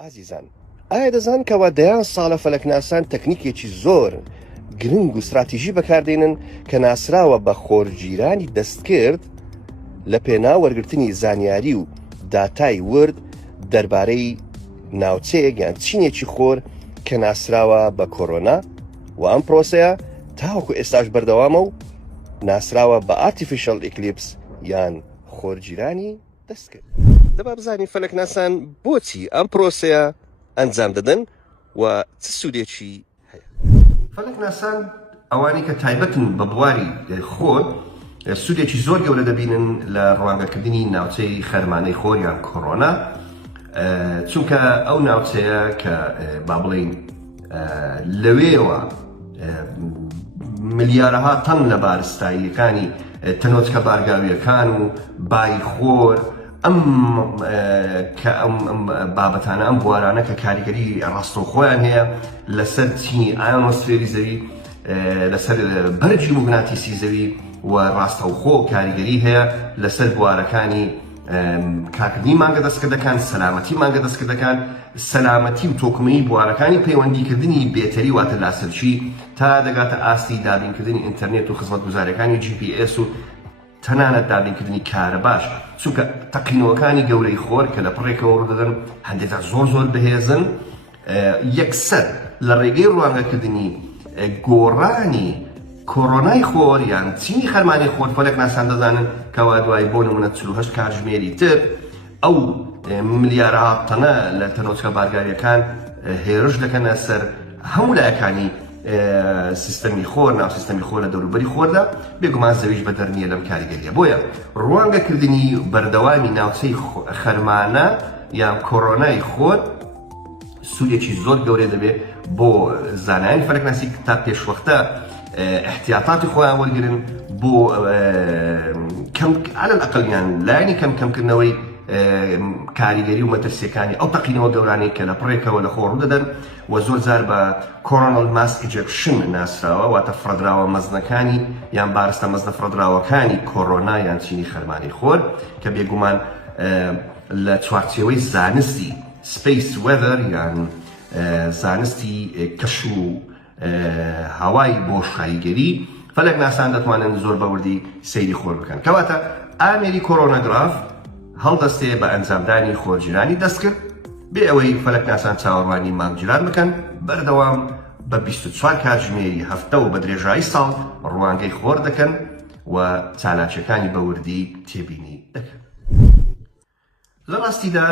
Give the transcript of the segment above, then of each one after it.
ئازیزان، ئایا دەزان کەوا دەیان ساڵە فەلەکناسان تەکنیکێکی زۆر گرنگ و استراتیژی بەکاردێنن کە ناسراوە بە خۆرگیرانی دەستکرد لە پێناو وەرگرتنی زانیاری و داتای ورد دەربارەی ناوچەیەک یان چینێکی خۆر کە ناسراوە بە کۆرۆنا و ئەم پرۆسەیە تاوەکو ئێستاش بەردەوامە و ناسراوە بە ئارتیفیشەل ئیکلیپس یان خۆرگیرانی دەستکرد. دەبا بزانین فەلەکناسان بۆچی ئەم پرۆسەیە ئەنجام دەدەن و چ سوودێکی هەیە. فەلەکناسان ئەوانی کە تایبەتن بە بواری خۆر سوودێکی زۆر گەورە دەبینن لە ڕوانگەکردنی ناوچەی خەرمانەی خۆر یان کۆرۆنا، چونکە ئەو ناوچەیە کە با بڵێین لەوێوە ملیارەها تەن لە بارستاییەکانی تەنۆچکە بارگاویەکان و بای خۆر ئەم بابەتانە ئەم بوارانە کە کاریگەری ڕاستەوخۆیان هەیە لەسەر چینی ئایۆنۆسفێری زەوی، لەسەر بەرجی موگناتیسی زەوی و ڕاستەوخۆ کاریگەری هەیە لەسەر بوارەکانی کارکردنی مانگە دەستکردەکان، سەلامەتی مانگە دەستکردەکان، سەلامەتی و تۆکمەی بوارەکانی پەیوەندیکردنی بێتەری واتە لاسەرچی تا دەگاتە ئاستی دابینکردنی ئینتەرنێت و خزمەتگوزاریەکانی GPS و تەنانەت دابینکردنی کارە باش، چونکە تەقینەوەکانی گەورەی خۆر کە لە پڕێکەوە ڕوودەدەن هەندێکتا زۆر بەهێزن یەکسەر لە ڕێگەی ڕوانگەکردنی گۆڕانی کۆرۆنای خۆر یان چینی خەرمانی خۆر فەلەکناسان دەزانن کەوا دوای بۆ نمونە 48 کاتژمێری تر ئەو ملیارەها تەنە لە تەنۆچکە بارگاریەکان هێرش دەکەنە سەر هەموو لایەکانی سیستەمی خۆر، ناو سیستەمی خۆر لە دەوروبەری خۆردا، بێگومان زەویش بە دەرنیە لەم کاریگەریە. بۆیە ڕوانگەکردنی بەردەوامی ناوچەی خەرمانە یان کۆرۆنای خۆر سوودێکی زۆر گەورەی دەبێت بۆ زانایانی فەلەکناسی تا پێشوەختە احتیاطاتی خۆیان وەرگرن بۆ على الأقل یان لایەنی کەمکردنەوەی کاریگەری و مەترسیەکانی ئەو تەقینەوە گەورانەی کە لە پڕێکەوە لە خۆ ڕوودەدەن و زۆر جار بە کۆرۆنەل ماس ئیجەکشن ناسراوە، واتە فرەدراوە مەزنەکانی یان بارستە مەزنە فرەدراوەکانی کۆرۆنا یان چینی خەرمانی خۆر کە بێگومان لە چوارچێوەی زانستی سپیس وێذەر یان زانستی کەش و هەوای بۆشاییگەری فەلەکناسان دەتوانن زۆر بەوردی سەیری خۆر بکەن. کەواتە ئامێری کۆرۆنەگراف هەڵدەستێ بە ئەنجامدانی خۆرگیرانی دەستکرد بێ ئەوەی فەلەکناسان چاوەڕوانی مانگگیران بکەن بەردەوام بە 24 کاتژمێری هەفتە و بە درێژایی ساڵ ڕوانگەی خۆر دەکەن و چالاکیەکانی بەوردی تێبینی دەکەن. لە ڕاستیدا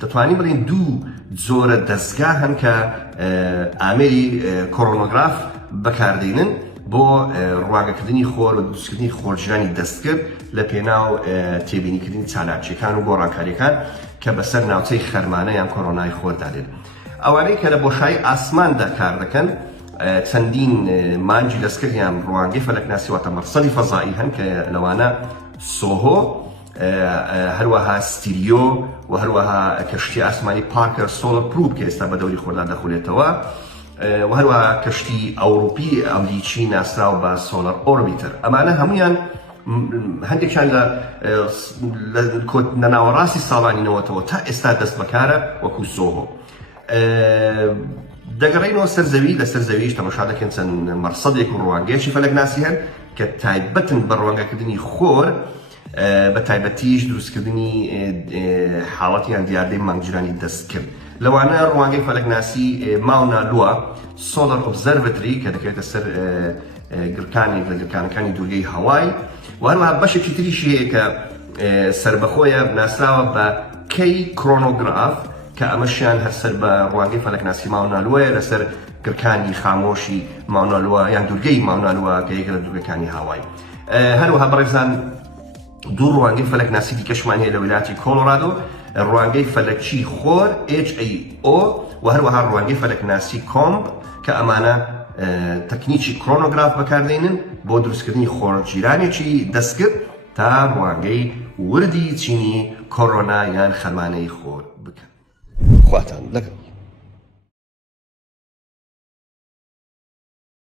دەتوانین بڵین دوو جۆرە دەستگا هەن کە ئامێری کۆرۆنۆگراف بەکاردێنن بۆ ڕوانگەکردنی خۆر و دروستکردنی خۆرگیرانی دەستکرد لە پێناو تێبینیکردنی چالاکیەکان و گۆڕانکاریەکان کە بەسەر ناوچەی خەرمانە یان کۆرۆنای خۆردا دێن. ئەوانەی کە لە بۆشایی ئاسماندا کار دەکەن چەندین مانجی دەستکرد یان ڕوانگەی فەلەکناسی واتە مەرسەدی فەزایی هەن کە لەوانە سۆهۆ، هەروەها ستیریۆ و هەروەها کەشتی ئاسمانی پارکەر سۆلەر پروب کە ئێستا بە دەوری خۆردا دەخولێتەوە و هەروەها کەشتی ئەوروپی ئەمریکی ناسراو بە سۆلەر ئۆربیتر. ئەمانە هەمویان هەندێکیان لە ناوەڕاستی ساڵانی 90ەوە تا ئێستا دەست بەکارە وەکو سۆهۆ. دەگەڕێنەوە سەر زەوی، لەسەر زەویش تەماشا دەکەن چەند مەرسەدێک و ڕوانگەیەکی فەلەکناسی هەن کە تایبەتن بە ڕوانگەکردنی خۆر، بە تایبەتیش دروستکردنی حاڵەتیان دیاردەی مانگگیرانی دەستکرد. لەوانە ڕوانگەی فەلەکناسی ماونا لووە سۆلەر ئۆبزەرڤەتری کە دەکرێتە سەر گرکانێک لە گرکانەکانی دوورگەی هەوای و هەروەها بەشێکی تریشی هەیە کە سەربەخۆیە ناسراوە بە کەی کڕۆنۆگراف کە ئەمەشیان هەرسەر بە ڕوانگەی فەلەکناسی ماونالووەیە لەسەر گرکانی خامۆشی ماونالووە یان دوورگەی ماونالووە کە یەکە لە دوورگەکانی هاوای. هەروەها بەڕێزان دوو ڕوانگەی فەلەکناسی دیکەشمان هەیە لە ویلایەتی کۆلۆرادۆ، ڕوانگەی فەلەکی خۆر HAO و هەروەها ڕوانگەی فەلەکناسی کۆمب کە ئەمانە تەکنیکی کڕۆنۆگراف بەکاردێنن بۆ دروستکردنی خۆرگیرانێکی دەستکرد تا ڕوانگەی وردی چینی کۆرۆنا یان خەرمانەی خۆر بکەن. خواتان لەگەڵ.